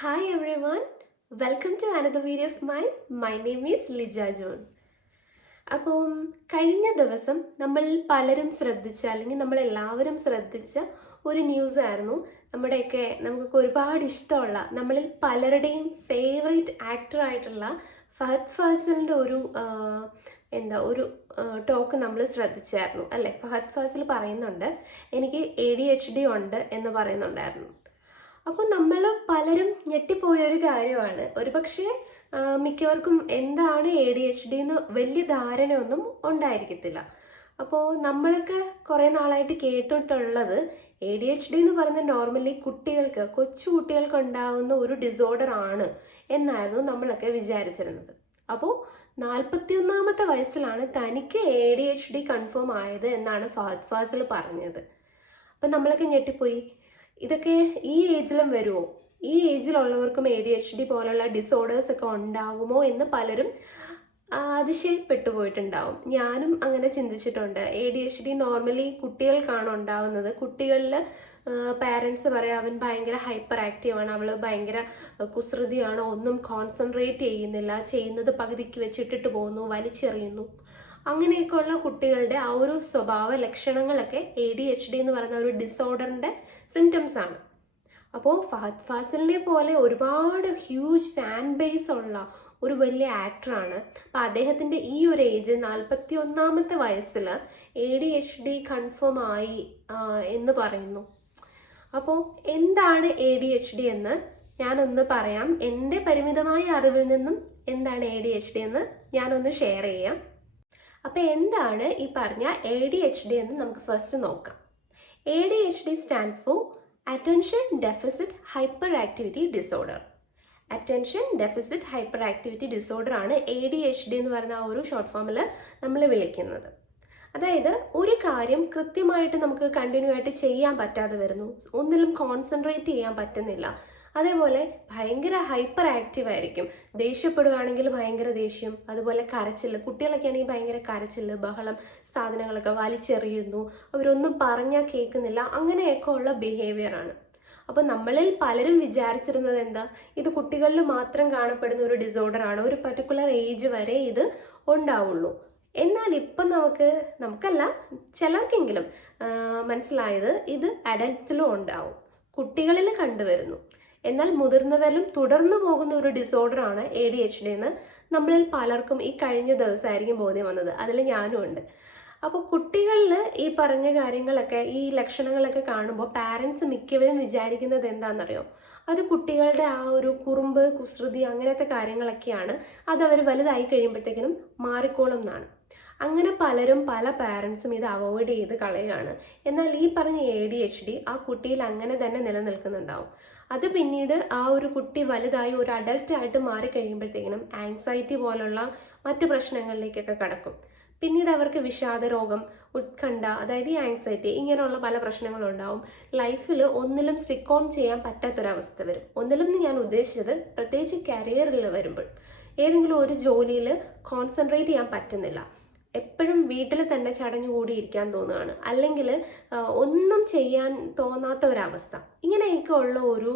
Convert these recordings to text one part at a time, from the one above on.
Hi everyone, welcome to another video of mine. My name is Lija John. അപ്പോൾ കഴിഞ്ഞ ദിവസം നമ്മൾ പലരും ശ്രദ്ധിച്ച അല്ലെങ്കിൽ നമ്മളെല്ലാവരും ശ്രദ്ധിച്ച ഒരു ന്യൂസ് ആയിരുന്നു നമ്മുടെയൊക്കെ നമുക്കൊക്കെ ഒരുപാട് ഇഷ്ടമുള്ള നമ്മളിൽ പലരുടെയും ഫേവറേറ്റ് ആക്ടർ ആയിട്ടുള്ള ഫഹദ് ഫാസലിന്റെ ഒരു എന്താ ഒരു ടോക്ക് നമ്മൾ ശ്രദ്ധിച്ചായിരുന്നു അല്ലേ ഫഹദ് ഫാസിൽ പറയുന്നുണ്ട് എനിക്ക് എ ഡി എച്ച് ഡി ഉണ്ട് എന്ന് പറയുന്നുണ്ടായിരുന്നു അപ്പോൾ നമ്മൾ പലരും ഞെട്ടിപ്പോയ ഒരു കാര്യമാണ്. ഒരുപക്ഷെ മിക്കവർക്കും എന്താണ് എ ഡി എച്ച് ഡി എന്ന് വലിയ ധാരണയൊന്നും ഉണ്ടായിരിക്കത്തില്ല. അപ്പോൾ നമ്മളൊക്കെ കുറേ നാളായിട്ട് കേട്ടിട്ടുള്ളത് എ ഡി എച്ച് ഡി എന്ന് പറയുന്നത് നോർമലി കുട്ടികൾക്ക് കൊച്ചു കുട്ടികൾക്ക് ഉണ്ടാകുന്ന ഒരു ഡിസോർഡർ ആണ് എന്നായിരുന്നു നമ്മളൊക്കെ വിചാരിച്ചിരുന്നത്. അപ്പോൾ നാൽപ്പത്തിയൊന്നാമത്തെ വയസ്സിലാണ് തനിക്ക് A D H D confirm ആയത് എന്നാണ് ഫഹദ് ഫാസിൽ പറഞ്ഞത്. അപ്പം നമ്മളൊക്കെ ഞെട്ടിപ്പോയി. ഇതൊക്കെ ഈ ഏജിലും വരുമോ ഈ ഏജിലുള്ളവർക്കും എ ഡി എച്ച് ഡി പോലുള്ള ഡിസോർഡേഴ്സ് ഒക്കെ ഉണ്ടാകുമോ എന്ന് പലരും അതിശയപ്പെട്ടു പോയിട്ടുണ്ടാവും. ഞാനും അങ്ങനെ ചിന്തിച്ചിട്ടുണ്ട്. A D H D normally കുട്ടികൾക്കാണ് ഉണ്ടാവുന്നത്? കുട്ടികളിൽ പാരൻസ് പറയാം അവൻ ഭയങ്കര ഹൈപ്പർ ആക്റ്റീവാണ് അവൾ ഭയങ്കര കുസൃതിയാണ്. ഒന്നും കോൺസെൻട്രേറ്റ് ചെയ്യുന്നില്ല. ചെയ്യുന്നത് പകുതിക്ക് വെച്ചിട്ടിട്ട് പോകുന്നു. വലിച്ചെറിയുന്നു. അങ്ങനെയൊക്കെയുള്ള കുട്ടികളുടെ ആ ഒരു സ്വഭാവ ലക്ഷണങ്ങളൊക്കെ എ ഡി എച്ച് ഡി എന്ന് പറയുന്ന ഒരു ഡിസോർഡറിന്റെ സിംറ്റംസ് ആണ്. അപ്പോൾ ഫഹദ് ഫാസിലിനെ പോലെ ഒരുപാട് ഹ്യൂജ് ഫാൻ ബേസ് ഉള്ള ഒരു വലിയ ആക്ടറാണ് അപ്പോൾ അദ്ദേഹത്തിന്റെ ഈ ഒരു ഏജ് നാൽപ്പത്തി ഒന്നാമത്തെ വയസ്സിൽ A D H D confirm ആയി എന്ന് പറയുന്നു. അപ്പോൾ എന്താണ് എ ഡി എച്ച് ഡി എന്ന് ഞാനൊന്ന് പറയാം. എന്റെ പരിമിതമായ അറിവിൽ നിന്നും എന്താണ് എ ഡി എച്ച് ഡി എന്ന് ഞാനൊന്ന് ഷെയർ ചെയ്യാം. അപ്പോൾ എന്താണ് ഈ പറഞ്ഞ എ ഡി എച്ച് ഡി എന്ന് നമുക്ക് ഫസ്റ്റ് നോക്കാം. A D H D stands for attention deficit hyperactivity disorder attention deficit hyperactivity disorder ആണ് എ ഡി എച്ച് ഡി എന്ന് പറയുന്ന ആ ഒരു ഷോർട്ട് ഫോമിൽ നമ്മൾ വിളിക്കുന്നത്. അതായത് ഒരു കാര്യം കൃത്യമായിട്ട് നമുക്ക് കണ്ടിന്യൂ ആയിട്ട് ചെയ്യാൻ പറ്റാതെ വരുന്നു. ഒന്നിലും കോൺസെൻട്രേറ്റ് ചെയ്യാൻ പറ്റുന്നില്ല. അതേപോലെ ഭയങ്കര ഹൈപ്പർ ആക്റ്റീവ് ആയിരിക്കും. ദേഷ്യപ്പെടുകയാണെങ്കിൽ ഭയങ്കര ദേഷ്യം അതുപോലെ കരച്ചിൽ കുട്ടികളൊക്കെ ആണെങ്കിൽ ഭയങ്കര കരച്ചിൽ ബഹളം സാധനങ്ങളൊക്കെ വലിച്ചെറിയുന്നു. അവരൊന്നും പറഞ്ഞാൽ കേൾക്കുന്നില്ല. അങ്ങനെയൊക്കെ ഉള്ള ബിഹേവിയർ ആണ്. അപ്പോൾ നമ്മളിൽ പലരും വിചാരിച്ചിരുന്നത് എന്താ? ഇത് കുട്ടികളിൽ മാത്രം കാണപ്പെടുന്ന ഒരു ഡിസോർഡർ ആണ്. ഒരു പർട്ടിക്കുലർ ഏജ് വരെ ഇത് ഉണ്ടാവുള്ളൂ. എന്നാൽ ഇപ്പം നമുക്ക് നമുക്കല്ല ചിലർക്കെങ്കിലും മനസ്സിലായത് ഇത് അഡൽട്ട്സിലും ഉണ്ടാവും. കുട്ടികളിൽ കണ്ടുവരുന്നു. എന്നാൽ മുതിർന്നവരിലും തുടർന്നു പോകുന്ന ഒരു ഡിസോർഡറാണ് എ ഡി എച്ച് ഡി എന്ന് നമ്മളിൽ പലർക്കും ഈ കഴിഞ്ഞ ദിവസമായിരിക്കും ബോധ്യം വന്നത്. അതിൽ ഞാനും ഉണ്ട്. അപ്പോൾ കുട്ടികളിൽ ഈ പറഞ്ഞ കാര്യങ്ങളൊക്കെ ഈ ലക്ഷണങ്ങളൊക്കെ കാണുമ്പോൾ പാരൻസ് മിക്കവരും വിചാരിക്കുന്നത് എന്താണെന്നറിയോ? അത് കുട്ടികളുടെ ആ ഒരു കുറുമ്പ് കുസൃതി അങ്ങനത്തെ കാര്യങ്ങളൊക്കെയാണ്. അത് അവർ വലുതായി കഴിയുമ്പോഴത്തേക്കിനും മാറിക്കോളും എന്നാണ്. അങ്ങനെ പലരും പല പാരൻസും ഇത് അവോയ്ഡ് ചെയ്ത് കളയുകയാണ്. എന്നാൽ ഈ പറഞ്ഞ എ ഡി എച്ച് ഡി ആ കുട്ടിയിൽ അങ്ങനെ തന്നെ നിലനിൽക്കുന്നുണ്ടാവും. അത് പിന്നീട് ആ ഒരു കുട്ടി വലുതായി ഒരു അഡൽട്ടായിട്ട് മാറി കഴിയുമ്പോഴത്തേക്കിനും ആങ്സൈറ്റി പോലുള്ള മറ്റു പ്രശ്നങ്ങളിലേക്കൊക്കെ കടക്കും. പിന്നീട് അവർക്ക് വിഷാദ രോഗം ഉത്കണ്ഠ അതായത് ഈ ആങ്സൈറ്റി ഇങ്ങനെയുള്ള പല പ്രശ്നങ്ങളും ഉണ്ടാവും ലൈഫിൽ ഒന്നിലും സ്റ്റിക്ക് ഓൺ ചെയ്യാൻ പറ്റാത്തൊരവസ്ഥ വരും. ഒന്നിലും ഞാൻ ഉദ്ദേശിച്ചത് പ്രത്യേകിച്ച് കരിയറിൽ വരുമ്പോൾ. ഏതെങ്കിലും ഒരു ജോലിയിൽ കോൺസെൻട്രേറ്റ് ചെയ്യാൻ പറ്റുന്നില്ല. എപ്പോഴും വീട്ടിൽ തന്നെ ചടഞ്ഞു കൂടിയിരിക്കാൻ തോന്നുകയാണ്. അല്ലെങ്കിൽ ഒന്നും ചെയ്യാൻ തോന്നാത്ത ഒരവസ്ഥ. ഇങ്ങനെയൊക്കെ ഉള്ള ഒരു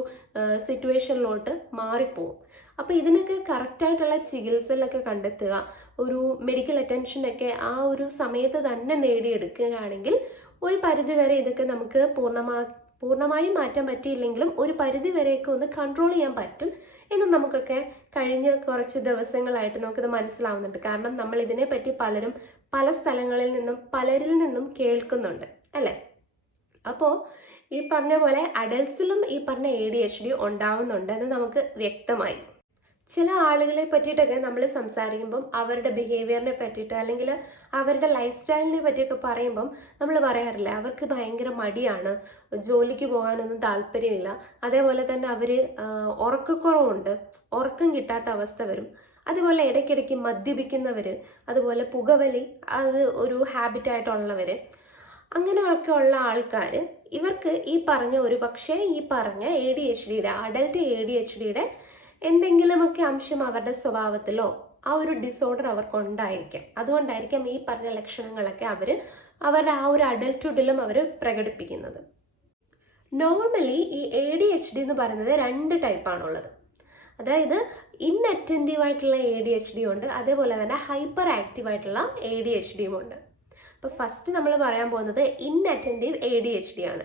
സിറ്റുവേഷനിലോട്ട് മാറിപ്പോവും. അപ്പോൾ ഇതിനൊക്കെ കറക്റ്റായിട്ടുള്ള ചികിത്സയിലൊക്കെ കണ്ടെത്തുക ഒരു മെഡിക്കൽ അറ്റൻഷനൊക്കെ ആ ഒരു സമയത്ത് തന്നെ നേടിയെടുക്കുകയാണെങ്കിൽ ഒരു പരിധിവരെ ഇതൊക്കെ നമുക്ക് പൂർണമാ പൂർണമായും മാറ്റാൻ പറ്റിയില്ലെങ്കിലും ഒരു പരിധി വരെയൊക്കെ ഒന്ന് കൺട്രോൾ ചെയ്യാൻ പറ്റും. എന്ന് നമുക്കൊക്കെ കഴിഞ്ഞ കുറച്ച് ദിവസങ്ങളായിട്ട് നമുക്കിത് മനസ്സിലാവുന്നുണ്ട്. കാരണം നമ്മൾ ഇതിനെപ്പറ്റി പലരും പല സ്ഥലങ്ങളിൽ നിന്നും പലരിൽ നിന്നും കേൾക്കുന്നുണ്ട്. അല്ലേ? അപ്പോൾ ഈ പറഞ്ഞ പോലെ അഡൽസിലും ഈ പറഞ്ഞ എ ഡി എച്ച് ഡി ഉണ്ടാവുന്നുണ്ട് എന്ന് നമുക്ക് വ്യക്തമായി. ചില ആളുകളെ പറ്റിയിട്ടൊക്കെ നമ്മൾ സംസാരിക്കുമ്പം അവരുടെ ബിഹേവിയറിനെ പറ്റിയിട്ട് അല്ലെങ്കിൽ അവരുടെ ലൈഫ് സ്റ്റൈലിനെ പറ്റിയൊക്കെ പറയുമ്പം നമ്മൾ പറയാറില്ല അവർക്ക് ഭയങ്കര മടിയാണ് ജോലിക്ക് പോകാനൊന്നും താല്പര്യമില്ല. അതേപോലെ തന്നെ അവർ ഉറക്കക്കുറവുണ്ട്. ഉറക്കം കിട്ടാത്ത അവസ്ഥ വരും. അതുപോലെ ഇടയ്ക്കിടയ്ക്ക് മദ്യപിക്കുന്നവർ അതുപോലെ പുകവലി അത് ഒരു ഹാബിറ്റായിട്ടുള്ളവർ അങ്ങനെയൊക്കെ ഉള്ള ആൾക്കാർ ഇവർക്ക് ഈ പറഞ്ഞ ഒരു പക്ഷേ ഈ പറഞ്ഞ എ ഡി എച്ച് ഡിയുടെ അഡൽട്ട് എ ഡി എച്ച് ഡിയുടെ എന്തെങ്കിലുമൊക്കെ അംശം അവരുടെ സ്വഭാവത്തിലോ ആ ഒരു ഡിസോർഡർ അവർക്ക് ഉണ്ടായിരിക്കാം അതുകൊണ്ടായിരിക്കാം ഈ പറഞ്ഞ ലക്ഷണങ്ങളൊക്കെ അവർ അവരുടെ ആ ഒരു അഡൽട്ട്ഹുഡിലും അവർ പ്രകടിപ്പിക്കുന്നത്. നോർമലി ഈ എ ഡി എച്ച് ഡി എന്ന് പറയുന്നത് രണ്ട് ടൈപ്പാണുള്ളത് അതായത് ഇൻഅറ്റന്റീവ് ആയിട്ടുള്ള എ ഡി എച്ച് ഡി ഉണ്ട് അതേപോലെ തന്നെ ഹൈപ്പർ ആക്റ്റീവ് ആയിട്ടുള്ള എ ഡി എച്ച് ഡിയും ഉണ്ട്. അപ്പോൾ ഫസ്റ്റ് നമ്മൾ പറയാൻ പോകുന്നത് inattentive A D H D ആണ്.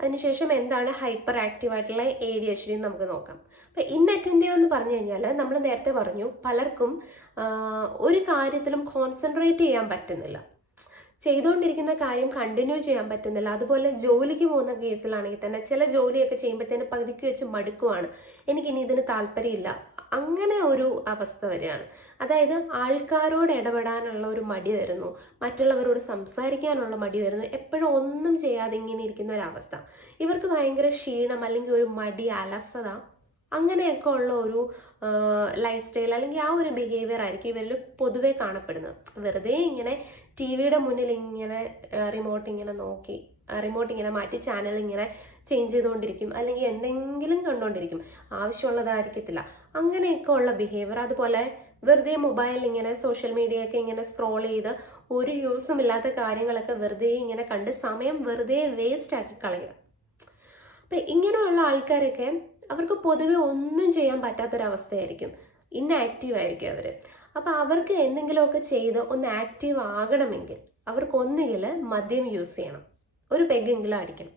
അതിനുശേഷം എന്താണ് ഹൈപ്പർ ആക്റ്റീവ് ആയിട്ടുള്ള എ ഡി എച്ച് ഡി നമുക്ക് നോക്കാം. അപ്പോൾ ഇന്നറ്റന്റീവ് എന്ന് പറഞ്ഞു കഴിഞ്ഞാൽ നമ്മൾ നേരത്തെ പറഞ്ഞു പലർക്കും ഒരു കാര്യത്തിലും കോൺസെൻട്രേറ്റ് ചെയ്യാൻ പറ്റുന്നില്ല. ചെയ്തുകൊണ്ടിരിക്കുന്ന കാര്യം കണ്ടിന്യൂ ചെയ്യാൻ പറ്റുന്നില്ല. അതുപോലെ ജോലിക്ക് പോകുന്ന കേസിലാണെങ്കിൽ തന്നെ ചില ജോലിയൊക്കെ ചെയ്യുമ്പോഴത്തേന് പകുതിക്ക് വെച്ച് മടുക്കുവാണ്. എനിക്കിനി ഇതിന് താല്പര്യമില്ല. അങ്ങനെ ഒരു അവസ്ഥ വരികയാണ്. അതായത് ആൾക്കാരോട് ഇടപെടാനുള്ള ഒരു മടി വരുന്നു മറ്റുള്ളവരോട് സംസാരിക്കാനുള്ള മടി വരുന്നു എപ്പോഴും ഒന്നും ചെയ്യാതെ ഇങ്ങനെ ഇരിക്കുന്ന ഒരവസ്ഥ ഇവർക്ക് ഭയങ്കര ക്ഷീണം അല്ലെങ്കിൽ ഒരു മടി അലസത അങ്ങനെയൊക്കെ ഉള്ള ഒരു ലൈഫ് സ്റ്റൈൽ അല്ലെങ്കിൽ ആ ഒരു ബിഹേവിയർ ആയിരിക്കും ഇവരിൽ പൊതുവെ കാണപ്പെടുന്നത്. വെറുതെ ഇങ്ങനെ ടി വിയുടെ മുന്നിൽ ഇങ്ങനെ റിമോട്ട് ഇങ്ങനെ നോക്കി റിമോട്ട് ഇങ്ങനെ മാറ്റി ചാനൽ ഇങ്ങനെ ചേഞ്ച് ചെയ്തുകൊണ്ടിരിക്കും. അല്ലെങ്കിൽ എന്തെങ്കിലും കണ്ടുകൊണ്ടിരിക്കും. ആവശ്യമുള്ളതായിരിക്കത്തില്ല. അങ്ങനെയൊക്കെ ഉള്ള ബിഹേവിയർ അതുപോലെ വെറുതെ മൊബൈൽ ഇങ്ങനെ സോഷ്യൽ മീഡിയ ഒക്കെ ഇങ്ങനെ സ്ക്രോൾ ചെയ്ത് ഒരു യൂസും ഇല്ലാത്ത കാര്യങ്ങളൊക്കെ വെറുതെ ഇങ്ങനെ കണ്ട് സമയം വെറുതെ വേസ്റ്റ് ആക്കി കളയുക അപ്പം ഇങ്ങനെയുള്ള ആൾക്കാരൊക്കെ അവർക്ക് പൊതുവെ ഒന്നും ചെയ്യാൻ പറ്റാത്തൊരവസ്ഥയായിരിക്കും. ഇന്നാക്റ്റീവ് ആയിരിക്കും അവർ അപ്പോൾ അവർക്ക് എന്തെങ്കിലുമൊക്കെ ചെയ്ത് ഒന്ന് ആക്റ്റീവ് ആകണമെങ്കിൽ അവർക്ക് ഒന്നുകിൽ മദ്യം യൂസ് ചെയ്യണം. ഒരു പെഗ്ഗെങ്കിലും അടിക്കണം.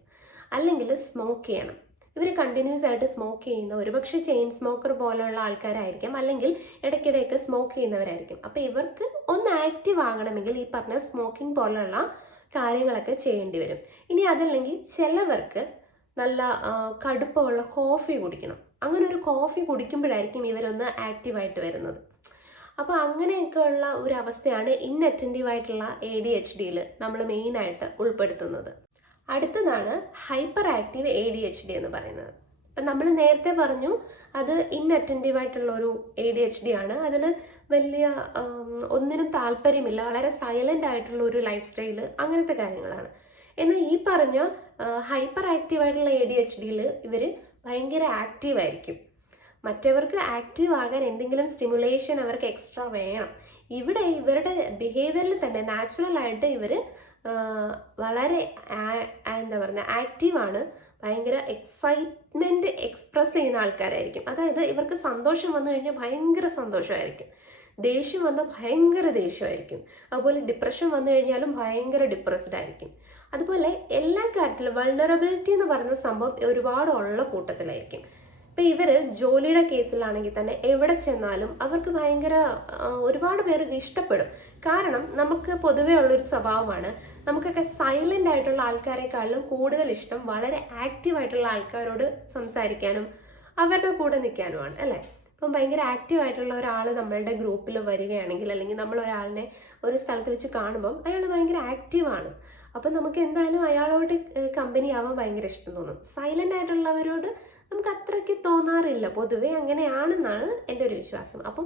അല്ലെങ്കിൽ സ്മോക്ക് ചെയ്യണം. ഇവർ കണ്ടിന്യൂസ് ആയിട്ട് സ്മോക്ക് ചെയ്യുന്ന ഒരുപക്ഷെ ചെയിൻ സ്മോക്കർ പോലെയുള്ള ആൾക്കാരായിരിക്കും. അല്ലെങ്കിൽ ഇടയ്ക്കിടെയൊക്കെ സ്മോക്ക് ചെയ്യുന്നവരായിരിക്കും. അപ്പോൾ ഇവർക്ക് ഒന്ന് ആക്റ്റീവ് ആകണമെങ്കിൽ ഈ പറഞ്ഞ സ്മോക്കിംഗ് പോലെയുള്ള കാര്യങ്ങളൊക്കെ ചെയ്യേണ്ടി വരും. ഇനി അതല്ലെങ്കിൽ ചിലവർക്ക് നല്ല കടുപ്പമുള്ള കോഫി കുടിക്കണം. അങ്ങനെ ഒരു കോഫി കുടിക്കുമ്പോഴായിരിക്കും ഇവരൊന്ന് ആക്റ്റീവായിട്ട് വരുന്നത്. അപ്പോൾ അങ്ങനെയൊക്കെയുള്ള ഒരു അവസ്ഥയാണ് ഇൻഅറ്റന്റീവ് ആയിട്ടുള്ള എ ഡി എച്ച് ഡിയിൽ നമ്മൾ മെയിനായിട്ട് ഉൾപ്പെടുത്തുന്നത്. അടുത്തതാണ് hyperactive A D H D എന്ന് പറയുന്നത്. അപ്പം നമ്മൾ നേരത്തെ പറഞ്ഞു അത് ഇൻഅറ്റന്റീവ് ആയിട്ടുള്ള ഒരു എ ഡി എച്ച് ഡി ആണ്. അതിൽ വലിയ ഒന്നിനും താല്പര്യമില്ല. വളരെ സൈലന്റ് ആയിട്ടുള്ള ഒരു ലൈഫ് സ്റ്റൈൽ അങ്ങനത്തെ കാര്യങ്ങളാണ്. എന്നാൽ ഈ പറഞ്ഞ ഹൈപ്പർ ആക്റ്റീവ് ആയിട്ടുള്ള എ ഡി എച്ച് ഡിയിൽ ഇവർ ഭയങ്കര ആക്റ്റീവ് ആയിരിക്കും. മറ്റവർക്ക് ആക്റ്റീവ് ആകാൻ എന്തെങ്കിലും സ്റ്റിമുലേഷൻ അവർക്ക് എക്സ്ട്രാ വേണം. ഇവിടെ ഇവരുടെ ബിഹേവിയറിൽ തന്നെ നാച്ചുറൽ ആയിട്ട് ഇവർ വളരെ എന്താ പറയുക ആക്റ്റീവാണ്. ഭയങ്കര എക്സൈറ്റ്മെന്റ് എക്സ്പ്രസ് ചെയ്യുന്ന ആൾക്കാരായിരിക്കും. അതായത് ഇവർക്ക് സന്തോഷം വന്നു കഴിഞ്ഞാൽ ഭയങ്കര സന്തോഷമായിരിക്കും. ദേഷ്യം വന്നാൽ ഭയങ്കര ദേഷ്യമായിരിക്കും. അതുപോലെ ഡിപ്രഷൻ വന്നു കഴിഞ്ഞാലും ഭയങ്കര ഡിപ്രസ്ഡ് ആയിരിക്കും. അതുപോലെ എല്ലാ കാര്യത്തിലും വൾണറബിലിറ്റി എന്ന് പറയുന്ന സംഭവം ഒരുപാട് ഉള്ള കൂട്ടത്തിലായിരിക്കും. ഇപ്പം ഇവർ ജോലിയുടെ കേസിലാണെങ്കിൽ തന്നെ എവിടെ ചെന്നാലും അവർക്ക് ഭയങ്കര ഒരുപാട് പേർക്ക് ഇഷ്ടപ്പെടും. കാരണം നമുക്ക് പൊതുവേ ഉള്ളൊരു സ്വഭാവമാണ്. നമുക്കൊക്കെ സൈലന്റ് ആയിട്ടുള്ള ആൾക്കാരെക്കാളും കൂടുതൽ ഇഷ്ടം വളരെ ആക്റ്റീവ് ആയിട്ടുള്ള ആൾക്കാരോട് സംസാരിക്കാനും അവരുടെ കൂടെ നിൽക്കാനുമാണ് അല്ലേ? ഇപ്പം ഭയങ്കര ആക്റ്റീവ് ആയിട്ടുള്ള ഒരാൾ നമ്മളുടെ ഗ്രൂപ്പിൽ വരികയാണെങ്കിൽ അല്ലെങ്കിൽ നമ്മൾ ഒരാളിനെ ഒരു സ്ഥലത്ത് വെച്ച് കാണുമ്പം അയാൾ ഭയങ്കര ആക്റ്റീവാണ് അപ്പം നമുക്ക് എന്തായാലും അയാളോട് കമ്പനി ആവാൻ ഭയങ്കര ഇഷ്ടം തോന്നും. സൈലന്റ് ആയിട്ടുള്ളവരോട് നമുക്ക് അത്രയ്ക്ക് തോന്നാറില്ല. പൊതുവേ അങ്ങനെയാണെന്നാണ് എന്റെ ഒരു വിശ്വാസം. അപ്പം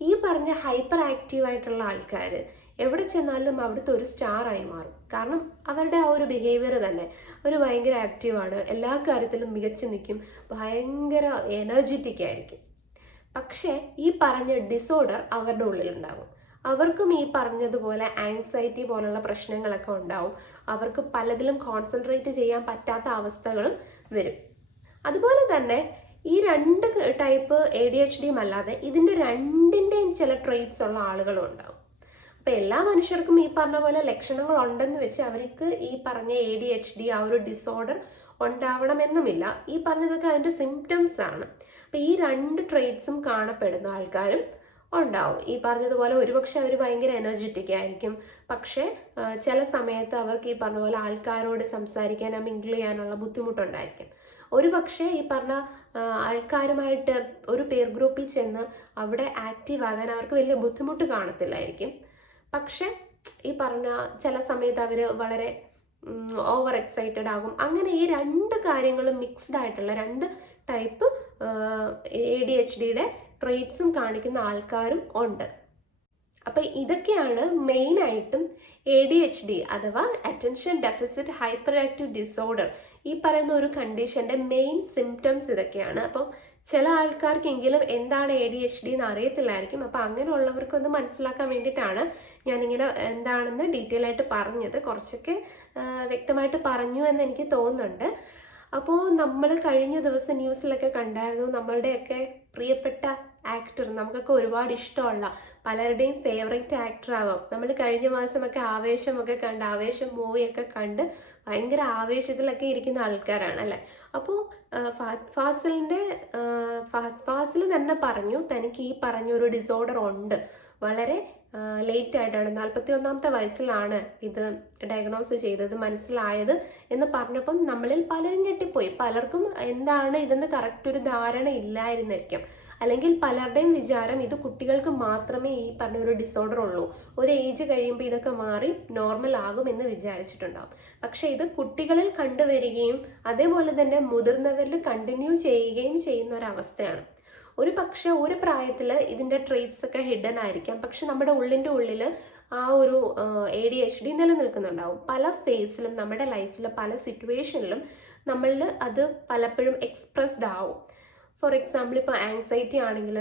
ഈ പറഞ്ഞ ഹൈപ്പർ ആക്റ്റീവ് ആയിട്ടുള്ള ആൾക്കാർ എവിടെ ചെന്നാലും അവിടുത്തെ ഒരു സ്റ്റാറായി മാറും. കാരണം അവരുടെ ആ ഒരു ബിഹേവിയർ തന്നെ അവർ ഭയങ്കര ആക്റ്റീവാണ് എല്ലാ കാര്യത്തിലും മികച്ചു നിൽക്കും. ഭയങ്കര എനർജറ്റിക് ആയിരിക്കും. പക്ഷേ ഈ പറഞ്ഞ ഡിസോർഡർ അവരുടെ ഉള്ളിലുണ്ടാകും അവർക്കും ഈ പറഞ്ഞതുപോലെ ആങ്സൈറ്റി പോലുള്ള പ്രശ്നങ്ങളൊക്കെ ഉണ്ടാവും. അവർക്ക് പലതിലും കോൺസെൻട്രേറ്റ് ചെയ്യാൻ പറ്റാത്ത അവസ്ഥകളും വരും. അതുപോലെ തന്നെ ഈ രണ്ട് ടൈപ്പ് എ ഡി എച്ച് ഡിയും അല്ലാതെ ഇതിന്റെ രണ്ടിന്റെയും ചില ട്രേറ്റ്സ് ഉള്ള ആളുകളും ഉണ്ടാവും. അപ്പോൾ എല്ലാ മനുഷ്യർക്കും ഈ പറഞ്ഞ പോലെ ലക്ഷണങ്ങൾ ഉണ്ടെന്ന് വെച്ച് അവർക്ക് ഈ പറഞ്ഞ എ ഡി എച്ച് ഡി ആ ഒരു ഡിസോർഡർ ഉണ്ടാവണമെന്നുമില്ല. ഈ പറഞ്ഞതൊക്കെ അതിന്റെ സിംറ്റംസ് ആണ്. അപ്പോൾ ഈ രണ്ട് ട്രേറ്റ്സും കാണപ്പെടുന്ന ആൾക്കാരും ഉണ്ടാവും. ഈ പറഞ്ഞതുപോലെ ഒരുപക്ഷെ അവർ ഭയങ്കര എനർജറ്റിക് ആയിരിക്കും. പക്ഷേ ചില സമയത്ത് അവർക്ക് ഈ പറഞ്ഞ പോലെ ആൾക്കാരോട് സംസാരിക്കാൻ മിങ്കിൾ ചെയ്യാനുള്ള ബുദ്ധിമുട്ടുണ്ടായിരിക്കും. ഒരു പക്ഷേ ഈ പറഞ്ഞ ആൾക്കാരുമായിട്ട് ഒരു പേർ ഗ്രൂപ്പിൽ ചെന്ന് അവിടെ ആക്റ്റീവ് ആകാൻ അവർക്ക് വലിയ ബുദ്ധിമുട്ട് കാണത്തില്ലായിരിക്കും. പക്ഷേ ഈ പറഞ്ഞ ചില സമയത്ത് അവർ വളരെ ഓവർ എക്സൈറ്റഡ് ആകും. അങ്ങനെ ഈ രണ്ട് കാര്യങ്ങളും മിക്സ്ഡ് ആയിട്ടുള്ള രണ്ട് ടൈപ്പ് എ ഡി എച്ച് ഡിയുടെ ട്രേറ്റ്സും കാണിക്കുന്ന ആൾക്കാരും ഉണ്ട്. അപ്പം ഇതൊക്കെയാണ് മെയിനായിട്ടും എ ഡി എച്ച് ഡി അഥവാ attention deficit hyper active disorder ഈ പറയുന്ന ഒരു കണ്ടീഷന്റെ മെയിൻ സിംറ്റംസ് ഇതൊക്കെയാണ്. അപ്പം ചില ആൾക്കാർക്കെങ്കിലും എന്താണ് എ ഡി എച്ച് ഡി എന്ന് അറിയത്തില്ലായിരിക്കും. അപ്പോൾ അങ്ങനെയുള്ളവർക്കൊന്ന് മനസ്സിലാക്കാൻ വേണ്ടിയിട്ടാണ് ഞാനിങ്ങനെ എന്താണെന്ന് ഡീറ്റെയിൽ ആയിട്ട് പറഞ്ഞത്. കുറച്ചൊക്കെ വ്യക്തമായിട്ട് പറഞ്ഞു എന്ന് എനിക്ക് തോന്നുന്നുണ്ട്. അപ്പോൾ നമ്മൾ കഴിഞ്ഞ ദിവസം ന്യൂസിലൊക്കെ കണ്ടായിരുന്നു. നമ്മളുടെയൊക്കെ പ്രിയപ്പെട്ട ആക്ടർ നമുക്കൊക്കെ ഒരുപാട് ഇഷ്ടമുള്ള പലരുടെയും ഫേവറേറ്റ് ആക്ടർ ആവാം. നമ്മൾ കഴിഞ്ഞ മാസമൊക്കെ ആവേശമൊക്കെ കണ്ട് ആവേശം മൂവിയൊക്കെ കണ്ട് ഭയങ്കര ആവേശത്തിലൊക്കെ ഇരിക്കുന്ന ആൾക്കാരാണ് അല്ലേ? അപ്പോൾ ഫാസിലിന്റെ ഫാസിൽ തന്നെ പറഞ്ഞു തനിക്ക് ഈ പറഞ്ഞൊരു ഡിസോർഡർ ഉണ്ട്. വളരെ ലേറ്റ് ആയിട്ടാണ് നാൽപ്പത്തി ഒന്നാമത്തെ വയസ്സിലാണ് ഇത് ഡയഗ്നോസ് ചെയ്തത് മനസ്സിലായത് എന്ന് പറഞ്ഞപ്പം നമ്മളിൽ പലരും ഞെട്ടിപ്പോയി. പലർക്കും എന്താണ് ഇതെന്ന് കറക്റ്റ് ഒരു ധാരണ ഇല്ലായിരുന്നിരിക്കാം. അല്ലെങ്കിൽ പലരുടെയും വിചാരം ഇത് കുട്ടികൾക്ക് മാത്രമേ ഈ പറഞ്ഞ ഒരു ഡിസോർഡർ ഉള്ളൂ. ഒരു ഏജ് കഴിയുമ്പോൾ ഇതൊക്കെ മാറി നോർമൽ ആകും എന്ന് വിചാരിച്ചിട്ടുണ്ടാവും. പക്ഷേ ഇത് കുട്ടികളിൽ കണ്ടുവരികയും അതേപോലെ തന്നെ മുതിർന്നവരിൽ കണ്ടിന്യൂ ചെയ്യുകയും ചെയ്യുന്ന ഒരു അവസ്ഥയാണ്. ഒരു പക്ഷെ ഒരു പ്രായത്തിൽ ഇതിന്റെ ട്രേറ്റ്സ് ഒക്കെ ഹിഡൻ ആയിരിക്കാം. പക്ഷെ നമ്മുടെ ഉള്ളിന്റെ ഉള്ളിൽ ആ ഒരു എ ഡി എച്ച് ഡി നിലനിൽക്കുന്നുണ്ടാവും. പല ഫേസിലും നമ്മുടെ ലൈഫിൽ പല സിറ്റുവേഷനിലും നമ്മളിൽ അത് പലപ്പോഴും എക്സ്പ്രസ്ഡ് ആവും. ഫോർ എക്സാമ്പിൾ ഇപ്പോൾ ആങ്സൈറ്റി ആണെങ്കിൽ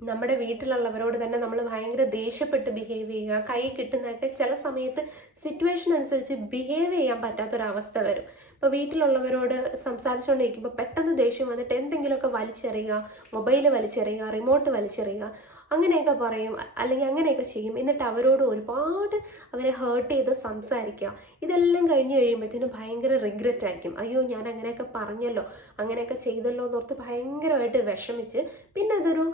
നമ്മുടെ വീട്ടിലുള്ളവരോട് തന്നെ നമ്മൾ ഭയങ്കര ദേഷ്യപ്പെട്ട് ബിഹേവ് ചെയ്യുക കൈ കിട്ടുന്നതൊക്കെ ചില സമയത്ത് സിറ്റുവേഷൻ അനുസരിച്ച് ബിഹേവ് ചെയ്യാൻ പറ്റാത്തൊരവസ്ഥ വരും. ഇപ്പോൾ വീട്ടിലുള്ളവരോട് സംസാരിച്ചുകൊണ്ടിരിക്കുമ്പോൾ പെട്ടെന്ന് ദേഷ്യം വന്നിട്ട് എന്തെങ്കിലുമൊക്കെ വലിച്ചെറിയുക മൊബൈൽ വലിച്ചെറിയുക റിമോട്ട് വലിച്ചെറിയുക അങ്ങനെയൊക്കെ പറയും അല്ലെങ്കിൽ അങ്ങനെയൊക്കെ ചെയ്യും. എന്നിട്ട് അവരോട് ഒരുപാട് അവരെ ഹേർട്ട് ചെയ്ത് സംസാരിക്കുക. ഇതെല്ലാം കഴിഞ്ഞ് കഴിയുമ്പോഴത്തേനും ഭയങ്കര റിഗ്രറ്റ് ആയിരിക്കും. അയ്യോ ഞാൻ അങ്ങനെയൊക്കെ പറഞ്ഞല്ലോ. അങ്ങനെയൊക്കെ ചെയ്തല്ലോ എന്നോർത്ത് ഭയങ്കരമായിട്ട് വിഷമിച്ച് പിന്നെ അതൊരു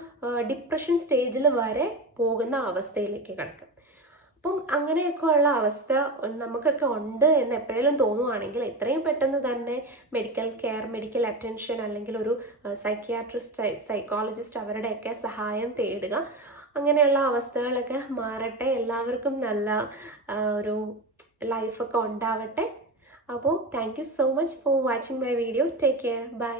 ഡിപ്രഷൻ സ്റ്റേജിൽ വരെ പോകുന്ന അവസ്ഥയിലേക്ക് കിടക്കും. അപ്പം അങ്ങനെയൊക്കെ ഉള്ള അവസ്ഥ നമുക്കൊക്കെ ഉണ്ട് എന്ന് എപ്പോഴേലും തോന്നുവാണെങ്കിൽ എത്രയും പെട്ടെന്ന് തന്നെ മെഡിക്കൽ കെയർ മെഡിക്കൽ അറ്റൻഷൻ അല്ലെങ്കിൽ ഒരു സൈക്യാട്രിസ്റ്റ് സൈക്കോളജിസ്റ്റ് അവരുടെയൊക്കെ സഹായം തേടുക. അങ്ങനെയുള്ള അവസ്ഥകളൊക്കെ മാറട്ടെ. എല്ലാവർക്കും നല്ല ഒരു ലൈഫൊക്കെ ഉണ്ടാവട്ടെ. അപ്പോൾ thank you so much for watching my video take care bye